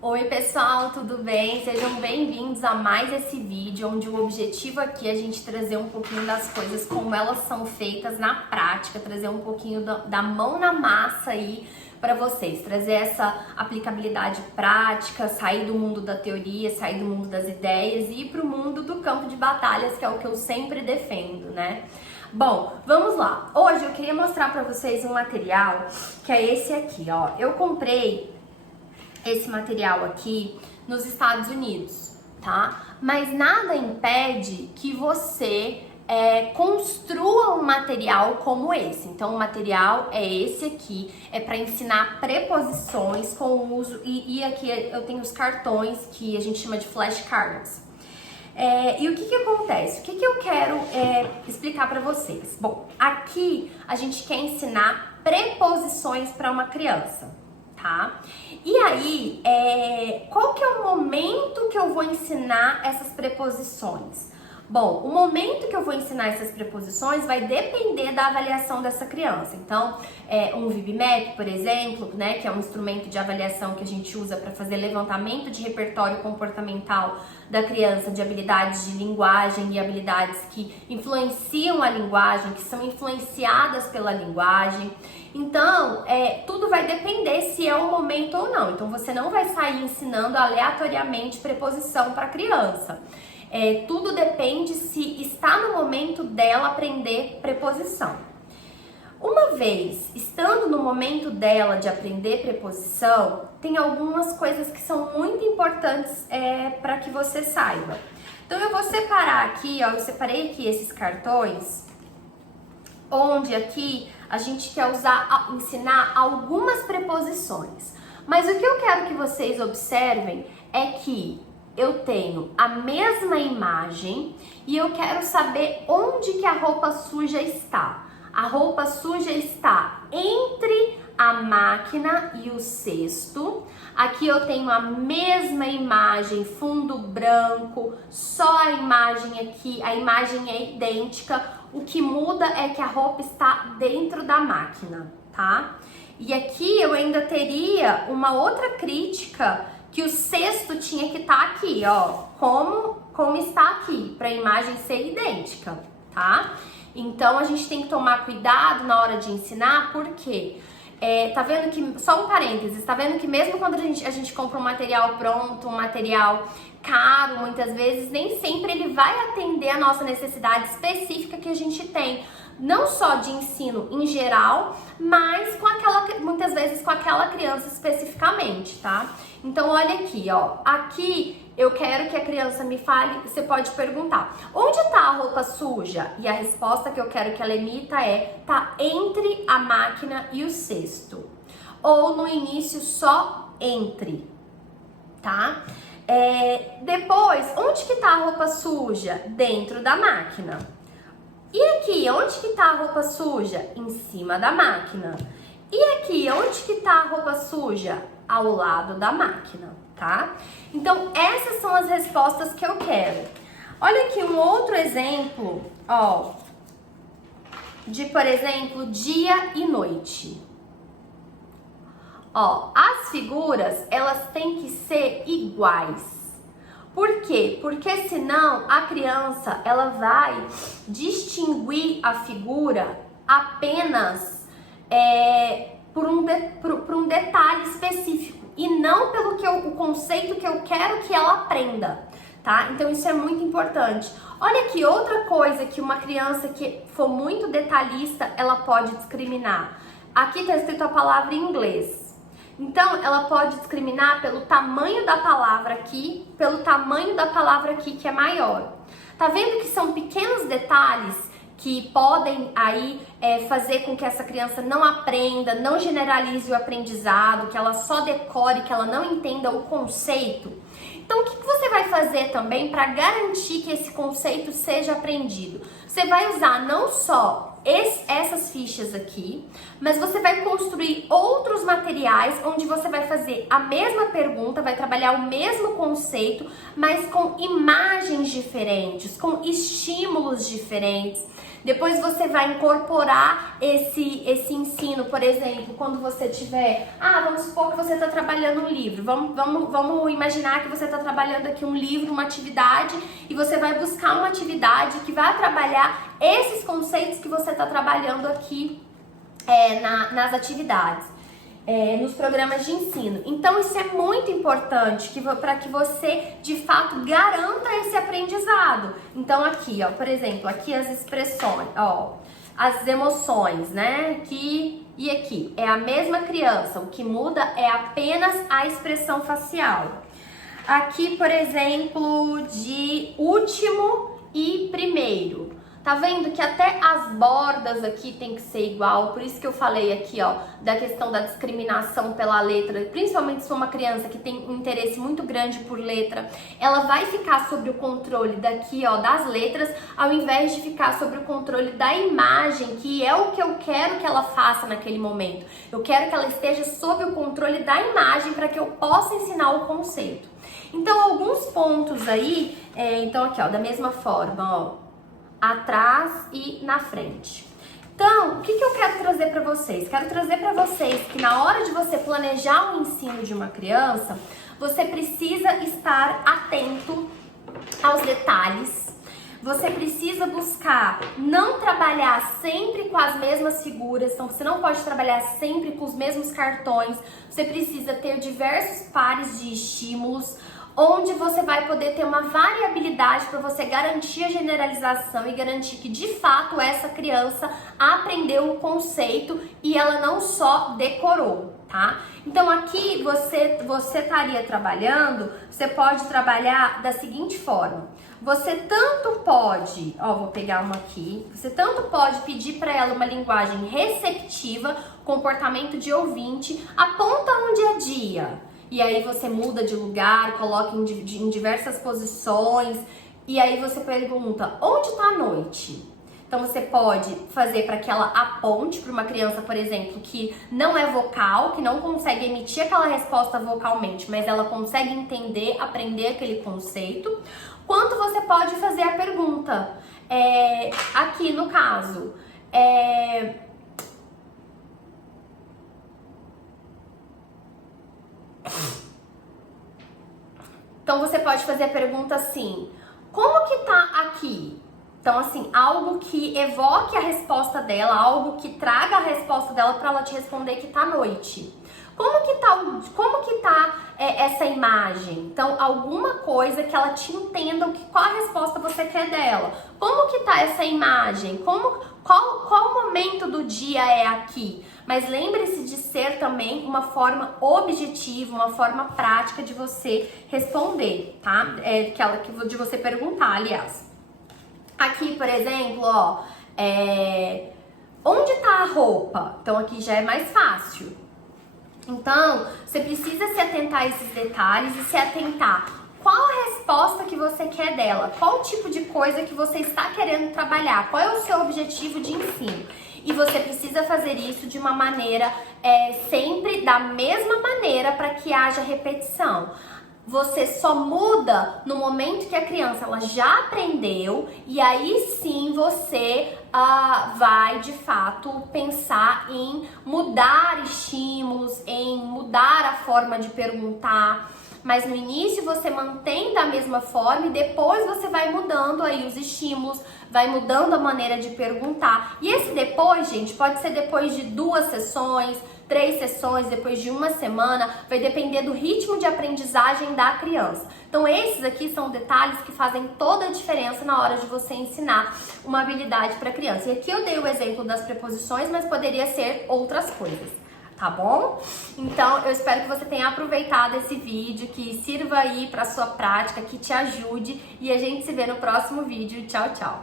Oi pessoal, tudo bem? Sejam bem-vindos a mais esse vídeo, onde o objetivo aqui é a gente trazer um pouquinho das coisas como elas são feitas na prática, trazer um pouquinho da mão na massa aí para vocês, trazer essa aplicabilidade prática, sair do mundo da teoria, sair do mundo das ideias e ir para o mundo do campo de batalhas, que é o que eu sempre defendo, né? Bom, vamos lá. Hoje eu queria mostrar para vocês um material que é esse aqui, ó. Eu comprei esse material aqui nos Estados Unidos, tá? Mas nada impede que você construa um material como esse. Então, o material é esse aqui, é para ensinar preposições com o uso, e aqui eu tenho os cartões que a gente chama de flashcards. E o que acontece? O que eu quero explicar para vocês? Bom, aqui a gente quer ensinar preposições para uma criança, tá? E aí, qual que é o momento que eu vou ensinar essas preposições? Bom, o momento que eu vou ensinar essas preposições vai depender da avaliação dessa criança. Então, um VibiMap, por exemplo, né, que é um instrumento de avaliação que a gente usa para fazer levantamento de repertório comportamental da criança, de habilidades de linguagem e habilidades que influenciam a linguagem, que são influenciadas pela linguagem. Então, tudo vai depender se é o momento ou não. Então, você não vai sair ensinando aleatoriamente preposição para a criança. Tudo depende se está no momento dela aprender preposição. Uma vez estando no momento dela de aprender preposição, tem algumas coisas que são muito importantes para que você saiba. Então eu vou separar aqui, ó, eu separei aqui esses cartões, onde aqui a gente quer ensinar algumas preposições. Mas o que eu quero que vocês observem é que eu tenho a mesma imagem e eu quero saber onde que a roupa suja está. A roupa suja está entre a máquina e o cesto. Aqui eu tenho a mesma imagem, fundo branco, só a imagem aqui, a imagem é idêntica. O que muda é que a roupa está dentro da máquina, tá? E aqui eu ainda teria uma outra crítica, que o cesto tinha que estar aqui, ó, como está aqui, para a imagem ser idêntica, tá? Então a gente tem que tomar cuidado na hora de ensinar, porque tá vendo que, só um parênteses, tá vendo que mesmo quando a gente compra um material pronto, um material caro, muitas vezes, nem sempre ele vai atender a nossa necessidade específica que a gente tem, não só de ensino em geral, mas muitas vezes com aquela criança especificamente, tá? Então olha aqui, ó, aqui eu quero que a criança me fale, você pode perguntar, onde tá a roupa suja? E a resposta que eu quero que ela emita tá entre a máquina e o cesto. Ou no início só entre, tá? Depois, onde que tá a roupa suja? Dentro da máquina. E aqui, onde que tá a roupa suja? Em cima da máquina. E aqui, onde que tá a roupa suja? Ao lado da máquina, tá? Então, essas são as respostas que eu quero. Olha aqui um outro exemplo, ó, de, por exemplo, dia e noite. Ó, as figuras, elas têm que ser iguais. Por quê? Porque senão a criança, ela vai distinguir a figura apenas por um detalhe específico e não pelo o conceito que eu quero que ela aprenda, tá? Então isso é muito importante. Olha aqui, outra coisa que uma criança que for muito detalhista, ela pode discriminar. Aqui tá escrito a palavra em inglês. Então, ela pode discriminar pelo tamanho da palavra aqui, pelo tamanho da palavra aqui, que é maior. Tá vendo que são pequenos detalhes que podem aí fazer com que essa criança não aprenda, não generalize o aprendizado, que ela só decore, que ela não entenda o conceito? Então, o que você vai fazer também para garantir que esse conceito seja aprendido? Você vai usar não só essas fichas aqui, mas você vai construir outros materiais onde você vai fazer a mesma pergunta, vai trabalhar o mesmo conceito, mas com imagens diferentes, com estímulos diferentes. Depois você vai incorporar esse ensino, por exemplo, quando você tiver... vamos supor que você está trabalhando um livro. Vamos imaginar que você está trabalhando aqui um livro, uma atividade, e você vai buscar uma atividade que vai trabalhar esses conceitos que você está trabalhando aqui nas atividades. Nos programas de ensino. Então isso é muito importante para que você de fato garanta esse aprendizado. Então aqui, ó, por exemplo, aqui as expressões, ó, as emoções, né? Aqui e aqui é a mesma criança, o que muda é apenas a expressão facial. Aqui, por exemplo, de último e primeiro. Tá vendo que até as bordas aqui tem que ser igual, por isso que eu falei aqui, ó, da questão da discriminação pela letra, principalmente se for uma criança que tem um interesse muito grande por letra, ela vai ficar sob o controle daqui, ó, das letras, ao invés de ficar sob o controle da imagem, que é o que eu quero que ela faça naquele momento. Eu quero que ela esteja sob o controle da imagem para que eu possa ensinar o conceito. Então, alguns pontos aí, então aqui, ó, da mesma forma, ó, atrás e na frente. Então, o que eu quero trazer para vocês? Quero trazer para vocês que na hora de você planejar o ensino de uma criança, você precisa estar atento aos detalhes. Você precisa buscar não trabalhar sempre com as mesmas figuras, então você não pode trabalhar sempre com os mesmos cartões. Você precisa ter diversos pares de estímulos, onde você vai poder ter uma variabilidade para você garantir a generalização e garantir que de fato essa criança aprendeu o conceito e ela não só decorou, tá? Então aqui você estaria trabalhando, você pode trabalhar da seguinte forma. Você tanto pode, ó, vou pegar uma aqui, você tanto pode pedir para ela uma linguagem receptiva, comportamento de ouvinte, aponta um dia a dia. E aí você muda de lugar, coloca em diversas posições, e aí você pergunta, onde está a noite? Então você pode fazer para que ela aponte para uma criança, por exemplo, que não é vocal, que não consegue emitir aquela resposta vocalmente, mas ela consegue entender, aprender aquele conceito. Quanto você pode fazer a pergunta, aqui no caso, então você pode fazer a pergunta assim, como que tá aqui? Então assim, algo que evoque a resposta dela, algo que traga a resposta dela para ela te responder que tá noite. Como que tá essa imagem? Então alguma coisa que ela te entenda qual a resposta você quer dela. Como que tá essa imagem? Qual momento do dia é aqui? Mas lembre-se de ser também uma forma objetiva, uma forma prática de você responder, tá? De você perguntar, aliás. Aqui, por exemplo, ó, onde tá a roupa? Então aqui já é mais fácil. Então, você precisa se atentar a esses detalhes e se atentar qual a resposta que você quer dela, qual tipo de coisa que você está querendo trabalhar, qual é o seu objetivo de ensino. E você precisa fazer isso de uma maneira, sempre da mesma maneira, para que haja repetição. Você só muda no momento que a criança ela já aprendeu, e aí sim você vai de fato pensar em mudar estímulos, em mudar a forma de perguntar. Mas no início você mantém da mesma forma e depois você vai mudando aí os estímulos, vai mudando a maneira de perguntar. E esse depois, gente, pode ser depois de 2 sessões, 3 sessões, depois de 1 semana, vai depender do ritmo de aprendizagem da criança. Então esses aqui são detalhes que fazem toda a diferença na hora de você ensinar uma habilidade para a criança. E aqui eu dei o exemplo das preposições, mas poderia ser outras coisas. Tá bom? Então, eu espero que você tenha aproveitado esse vídeo, que sirva aí para sua prática, que te ajude, e a gente se vê no próximo vídeo. Tchau, tchau!